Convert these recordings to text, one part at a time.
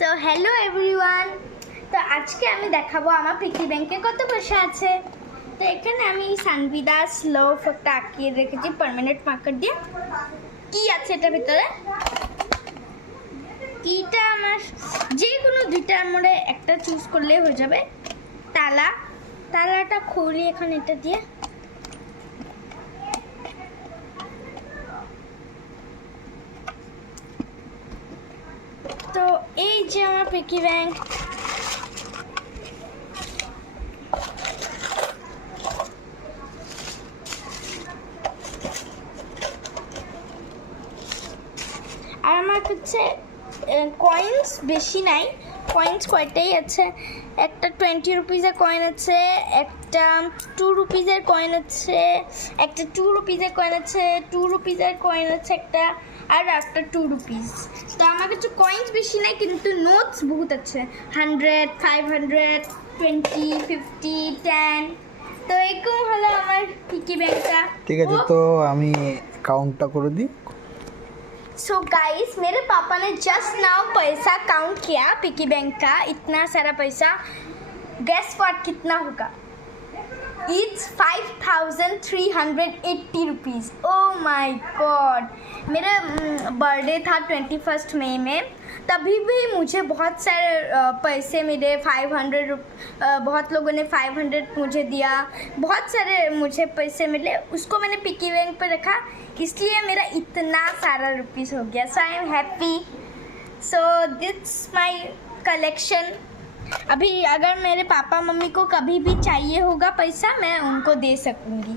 তো hello everyone, তো আজকে আমি দেখাবো আমার পিগি ব্যাংকে কত পয়সা আছে। তো এখানে আমি সানভিদা স্লো একটা আঁকিয়ে রেখেছি পার্মানেন্ট মার্কার দিয়ে। কি আছে এটার ভিতরে? কিটা আমার যে কোনো দুইটার মধ্যে একটা চুজ করলে হয়ে যাবে। তালাটা খুলি এখন এটা দিয়ে। তো এই যে আমার পিগি ব্যাংক, আর আমার কাছে কয়েন্স বেশি নাই, কয়েন্স কয়টাই আছে। একটা 20 রুপিজের কয়েন আছে, একটা 2 রুপিজের কয়েন আছে, একটা 2 রুপিজের কয়েন আছে, 2 রুপিজের কয়েন আছে একটা, আর একটা 2 রুপিজ। তো আমার কাছে কয়েন্স বেশি নাই কিন্তু নোটস বহুত আছে, 100, 500, 20, 50, 10। তো এরকম হলো আমার পিগি ব্যাংকটা। ঠিক আছে, তো আমি কাউন্টটা করে দিই। सो गाइस, मेरे पापा ने जस्ट नाउ पैसा काउंट किया पिगी बैंक का, इतना सारा पैसा। गेस व्हाट कितना होगा? It's 5380 rupees. Oh my God, मेरा बर्थडे था 21 मई में, तभी भी मुझे बहुत सारे पैसे मिले। 500 बहुत लोगों ने 500 मुझे दिया, बहुत सारे मुझे पैसे मिले, उसको मैंने पिगी बैंक पे रखा, इसलिए मेरा इतना सारा रुपीस हो गया। So I am happy. So that's my collection. अभी अगर मेरे पापा मम्मी को कभी भी चाहिए होगा पैसा, मैं उनको दे सकूँगी।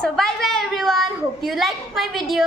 So bye bye everyone, hope you like my video.